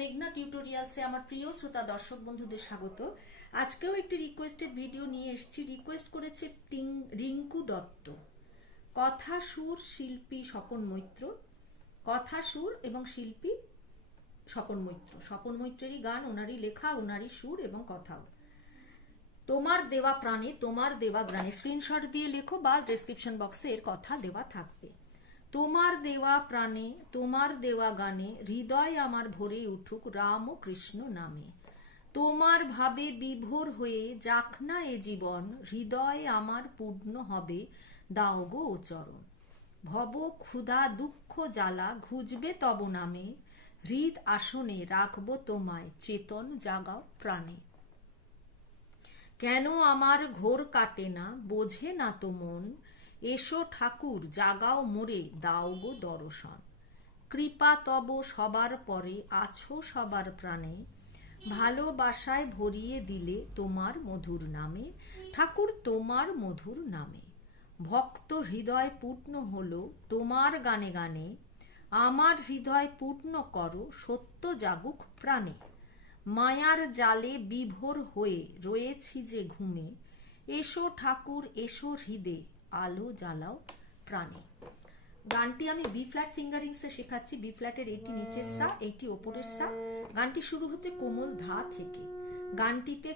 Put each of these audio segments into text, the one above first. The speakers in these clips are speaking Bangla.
মেঘনা টিউটোরিয়ালসে আমার প্রিয় শ্রোতা দর্শক বন্ধুদের স্বাগত। আজকেও একটি রিকোয়েস্টেড ভিডিও নিয়ে এসেছি। রিকোয়েস্ট করেছে রিঙ্কু দত্ত। কথা সুর শিল্পী স্বপন মৈত্র, কথা সুর এবং শিল্পী স্বপন মৈত্র। স্বপন মৈত্রেরই গান, ওনারই লেখা, ওনারই সুর এবং কথাও। তোমার দেওয়া প্রাণে তোমার দেওয়া গানে, স্ক্রিনশট দিয়ে লেখো বা ডেসক্রিপশন বক্সে এর কথা দেওয়া থাকবে। তোমার দেওয়া প্রাণে তোমার দেওয়া গানে হৃদয় আমার ভরে উঠুক রাম ও কৃষ্ণ নামে। তোমার ভাবে বিভোর হয়ে যাক না এ জীবন, হৃদয় আমার পূর্ণ হবে দাও গো ও চরণ। ভব ক্ষুধা দুঃখ জ্বালা ঘুজবে তব নামে, হৃদ আসনে রাখবো তোমায় চেতন জাগাও প্রাণে। কেন আমার ঘোর কাটে না বোঝে না তো মন, এসো ঠাকুর জাগাও মোরে দাও গো দর্শন। কৃপা তব সবার পরে আছো সবার প্রাণে, ভালোবাসায় ভরিয়ে দিলে তোমার মধুর নামে, ঠাকুর তোমার মধুর নামে। ভক্ত হৃদয় পূর্ণ হলো তোমার গানে গানে, আমার হৃদয় পূর্ণ করো সত্য জাগুক প্রাণে। মায়ার জালে বিভোর হয়ে রয়েছি যে ঘুমে, এসো ঠাকুর এসো হৃদে আলো জ্বালাও প্রাণে। গানটি আমি বি ফ্ল্যাট ফিঙ্গারিংসে শেখাচ্ছি। বি ফ্ল্যাটের এইটি নিচের সা, এইটি ওপরের সা। গানটি শুরু হচ্ছে কোমল ধা থেকে। গানটিতে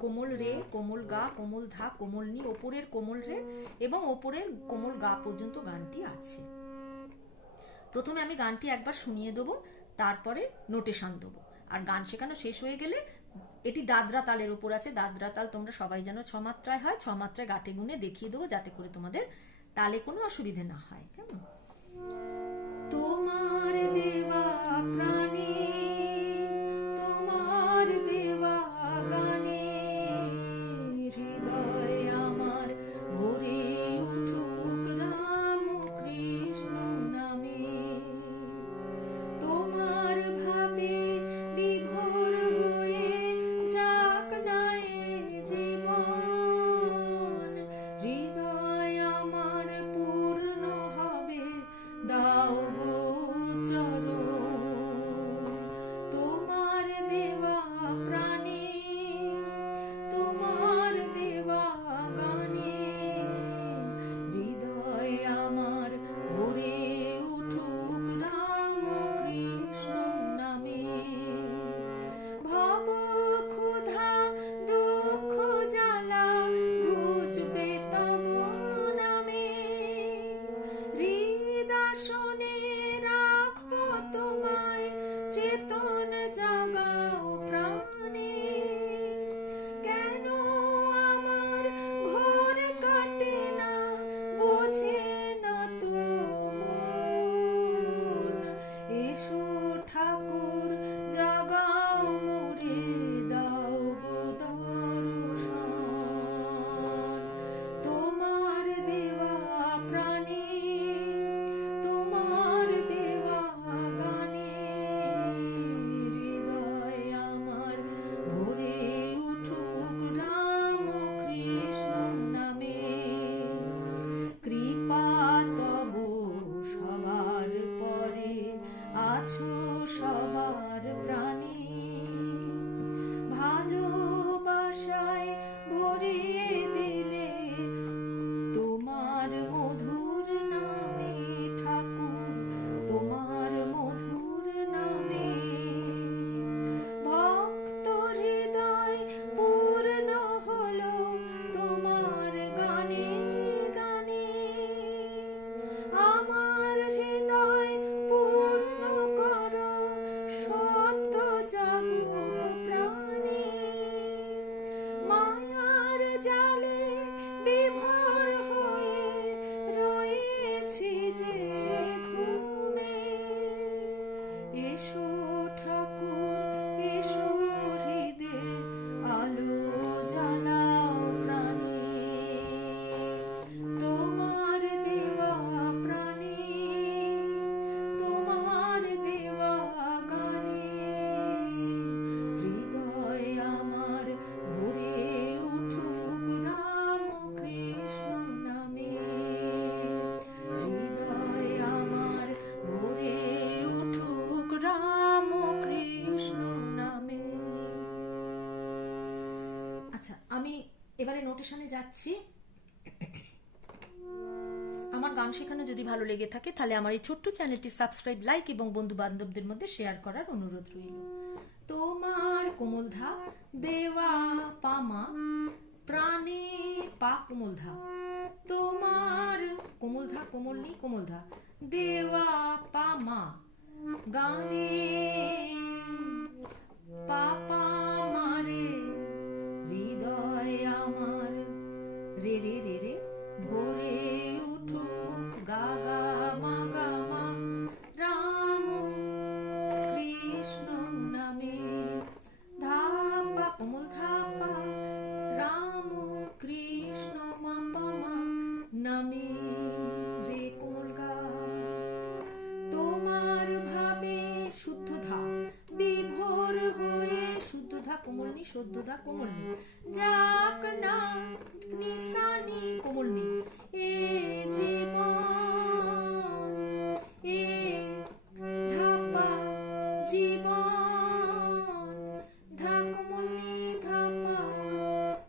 কোমল রে, কোমল গা, কোমল ধা, কোমল নি, ওপরের কোমল রে এবং ওপরের কোমল গা পর্যন্ত গানটি আছে। প্রথমে আমি গানটি একবার শুনিয়ে দেবো, তারপরে নোটেশন দেবো। আর গান শেখানো শেষ হয়ে গেলে, এটি দাদরা তালের উপর আছে। দাদরা তাল তোমরা সবাই জানো 6 মাত্রায় হয়। 6 মাত্রায় গাটে গুনে দেখিয়ে দেবো যাতে করে তোমাদের তালে কোনো অসুবিধে না হয়। কেমন? তোমার দেওয়া প্রাণে তোমার দেওয়া গানে, হৃদয় আমার ভরে উঠুক রাম কৃষ্ণ নামে। তোমার ভাবে বিভোর হয়ে যাক না এ জীবন, হৃদয় আমার পূর্ণ হবে দাও গো চরণ। তোমার দেওয়া প্রাণে তোমার দেওয়া গানে, হৃদয় আমার ভরে উঠুক রাম কৃষ্ণ নামে। ভব ক্ষুধা দুঃখ জ্বালা ঘুচবে তব নামে, হৃদাসনে রাখবো তোমায় চেতন জাগাও প্রাণে। কেন আমার ঘোর কাটে না বোঝে না তো মন, এসো ঠাকুর জাগাও মোরে দাও গো দর্শন। তোমার দেওয়া প্রাণে তোমার দেওয়া গানে, হৃদয় আমার ভরে উঠুক রাম কৃষ্ণ নামে। কৃপা তব সবার পরে আছো সবার প্রাণে, ভালোবাসায় ভরিয়ে দিলে তোমার মধুর নামে, ঠাকুর তোমার মধুর নামে। ভক্ত হৃদয় পূর্ণ হলো তোমার গানে গানে, আমার হৃদয় পূর্ণ করো সত্য জাগুক প্রাণে। মায়ার জালে বিভোর হয়ে রয়েছি যে ঘুমে, এসো ঠাকুর এসো হৃদে আলো জ্বালাও প্রাণে। তোমার দেওয়া প্রাণে তোমার দেওয়া গানে, হৃদয় আমার ভরে উঠুক রাম কৃষ্ণ নামে, হৃদয় আমার ভরে উঠুক রাম আমি এবারে নোটেশনে যাচ্ছি। আমার গান শেখানো যদি ভালো লেগে থাকে তাহলে আমার এই ছোট্ট চ্যানেলটি সাবস্ক্রাইব, লাইক এবং বন্ধু বান্ধবদের মধ্যে শেয়ার করার অনুরোধ রইল। তোমার কোমলধা দেওয়া পামা প্রাণে পা কোমলধা, তোমার কোমলধা কোমলনি কোমলধা দেওয়া পামা গানে পাপা মারে হৃদয় আমার রে রে রে রে ভোরে উঠুক গা গা মা গা মা রাম কৃষ্ণ নামে ধাপা কোমল ধাপা রাম কৃষ্ণ মা পামা নামে রে কোমল গা। তোমার ভাবে শুদ্ধ ধা বিভোর হয়ে শুদ্ধ ধা কোমলনি শুদ্ধ ধা কোমলনি যাক না নিশানি কোমলনি এ জীবন এ ধাপা জীবন ধা কোমলনি ধাপা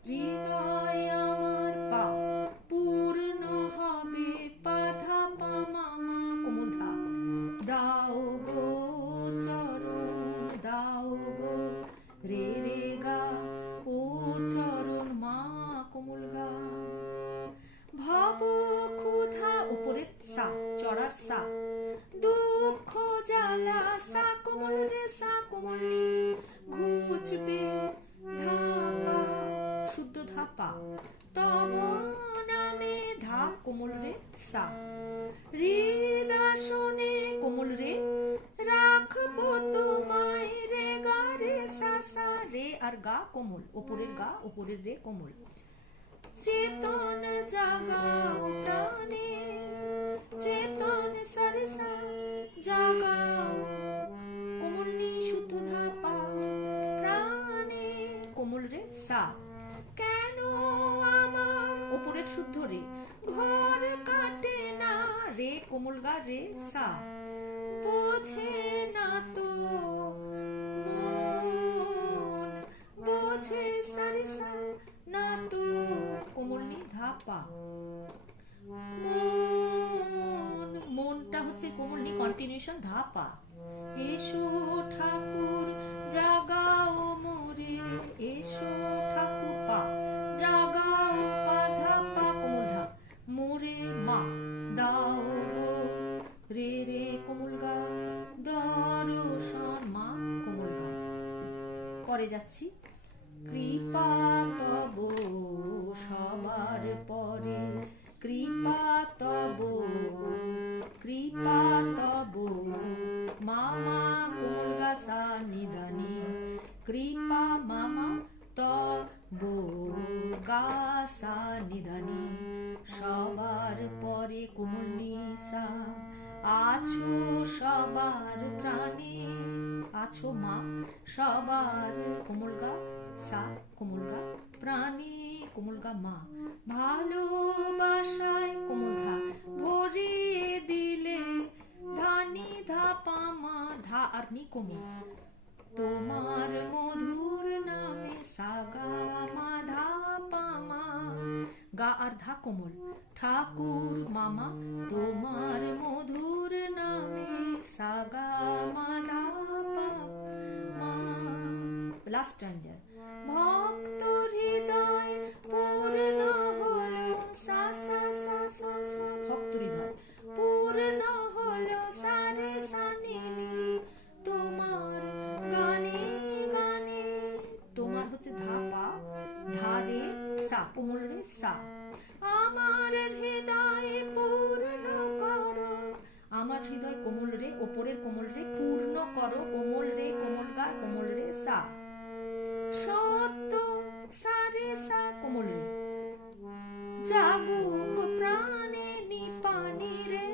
হৃদয় আমার পা পূর্ণ হবে পা ধাপা মামা কোমল ধা দাও গো চরণ দাও গো রে রে গা ও চরণ মা কোমল গা। ভব ক্ষুধা উপরের সা চড়ার সা দুঃখ জ্বালা সা কোমল রে সা কোমলি ঘুচবে ধাপা শুদ্ধ ধাপা তব নামে ধা কোমল রে সা হৃদাসনে কোমল রে রাখবো তোমায় রে গা রে সা সা রে আর গা কোমল উপরের গা উপরের রে কোমল। চেতন জাগাও প্রাণে চেতন সরসা জাগাও কোমলনি শুদ্ধ ধাপা প্রাণে কোমল রে সা কেন আমার উপরের শুদ্ধ রে ঘর কাটে না রে কোমল গা রে সা বোঝে না তো মন বোঝে সরসা না তো কোমলনি ধাপা মন মনটা হচ্ছে কোমলনি কন্টিনিউশন ধাপা। এসো ঠাকুর জাগাও মোরে এসো ঠাকুর পা জাগাও পা ধাপা কোমল ধা মোরে মা দাও গো রে রে কোমল গা দর্শন মা কোমল গা। পরে যাচ্ছি কৃপা তব সবার পরে কৃপা তব মামা কোমল গা সা নিদানি কৃপা মামা তব গা সা নিদানি সবার পরে কোমল নিসা আছো সবার প্রাণে আছো মা সবার কোমল গা সা কোমল গা প্রাণে কোমল গা মা ভালোবাসায় কোমল ধা ভরিয়ে দিলে ধানি ধা পামা ধা আর নি কোমল তোমার মধুর নামে সাগা মা ধা পামা গা আর ধা কোমল ঠাকুর মামা তোমার মধুর নামে সাগা মা ধা পামা। লাস্ট স্ট্যান্ডার ভক্ত হৃদয় পূর্ণ হলো সা সা সা সা সা ভক্ত হৃদয় পূর্ণ হলো সারে সানিনি তোমার গানে গানে তোমার হচ্ছে ধাপা ধারে সা কোমল রে সা আমার হৃদয় পূর্ণ করো আমার হৃদয় কোমল রে ওপরের কোমল রে পূর্ণ করো কোমল রে কোমল গা কোমল রে সা সত্য সারে সা কোমল রে জাগুক প্রাণে নিপানি রে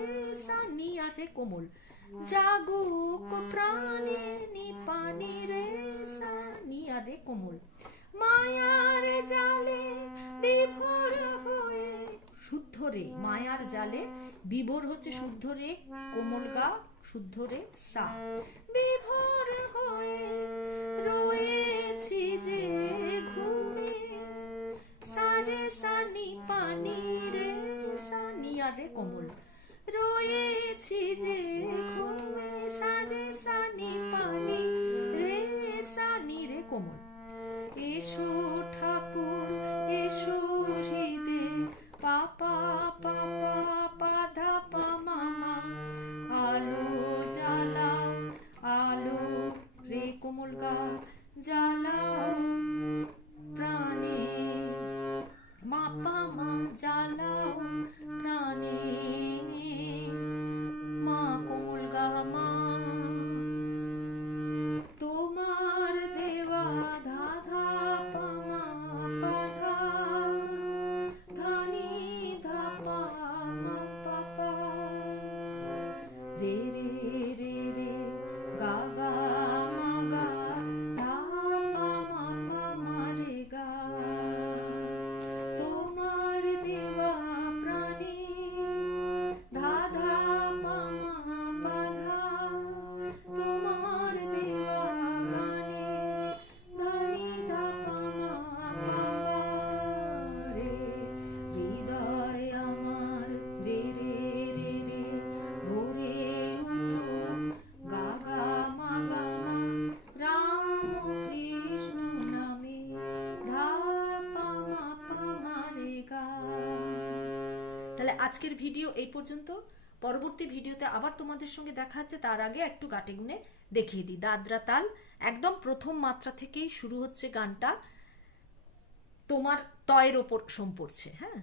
সা নি আর রে কোমল জাগুক প্রাণে নিপানি রে সা নি আর রে কোমল মায়ার জালে বিভোর হয়ে শুদ্ধ রে মায়ার জালে বিভোর হচ্ছে শুদ্ধ রে কোমল গা শুদ্ধ রে সা বিভোর হয়ে রয়েছি যে ঘুমে রে কোমল, রয়েছি যে ঘুমে সারে সানি পানি রে সানি রে কোমল। এসো ঠাকুর এসো হৃদে পাপা পাপা পাধা পা মামা, আলো জ্বালাও আলো রে কোমল গা জ্বালাও প্রাণে, মাপা মা জ্বালাও প্রাণে, মা কোমল গা মা। তোমার দেওয়া ধাধা পামা পাধা ধানি ধাপা মা পাপা, রে রে রে রে গা গা মা গা ধাপা মা পা মা রে গা। তোমার দেওয়া প্রাণে ধাধা পামা পাধা, তোমার দেওয়া গানে ধানি ধাপা মা পাপা, রে হৃদয় আমার রে রে রে রে ভোরে উঠো গা গা মা গা মা, রাম কৃষ্ণ নামে ধাপা মা পা মা রে গা। তাহলে আজকের ভিডিও এই পর্যন্ত। পরবর্তী ভিডিওতে আবার তোমাদের সঙ্গে দেখা হচ্ছে। তার আগে একটু গাটে গুনে দেখিয়ে দিই। দাদরা তাল একদম প্রথম মাত্রা থেকেই শুরু হচ্ছে গানটা, তোমার তয়ের ওপর সোম পড়ছে। হ্যাঁ,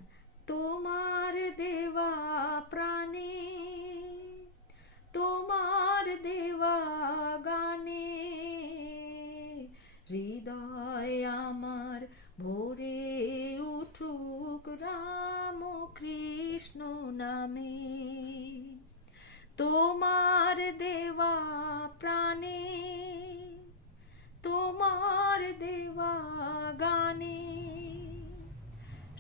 তোমার দেওয়া প্রাণে তোমার দেওয়া গানে, হৃদয় আমার ভোরে উঠুক রাম কৃষ্ণ নামে। তোমার দেওয়া প্রাণে তোমার দেওয়া গানে,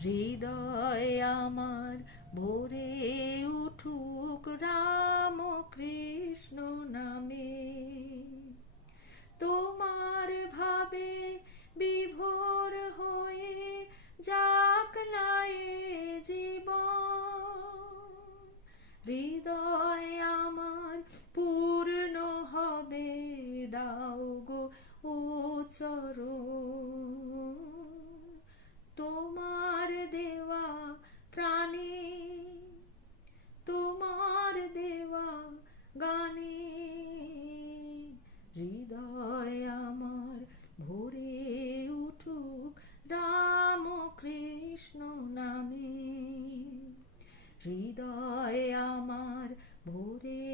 হৃদয় আমার ভোরে উঠুক রাম কৃষ্ণ নামে। তোমার ভাবে বিভোর হয়ে যাক না এ জীবন, হৃদয় আমার পূর্ণ হবে দাও গো ও চরণ। তোমার দেওয়া প্রাণে তোমার দেওয়া গানে, হৃদয় আমার ভোরে উঠুক রাম কৃষ্ণ নামে। হৃদয় আমার ভোরে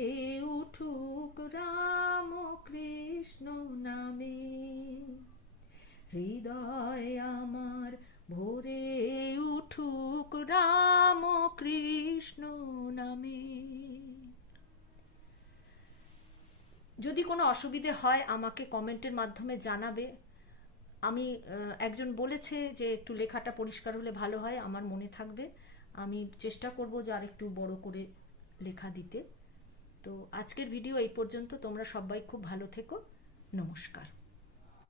উঠুক রাম কৃষ্ণ নামে। হৃদয় আমার ভোরে উঠুক রাম কৃষ্ণ নামে। যদি কোনো অসুবিধে হয় আমাকে কমেন্টের মাধ্যমে জানাবে। আমি একজন বলেছে যে একটু লেখাটা পরিষ্কার হলে ভালো হয়, আমার মনে থাকবে। আমি চেষ্টা করব যে আর একটু বড় করে লেখা দিতে। তো আজকের ভিডিও এই পর্যন্ত। তোমরা সবাই খুব ভালো থেকো। নমস্কার।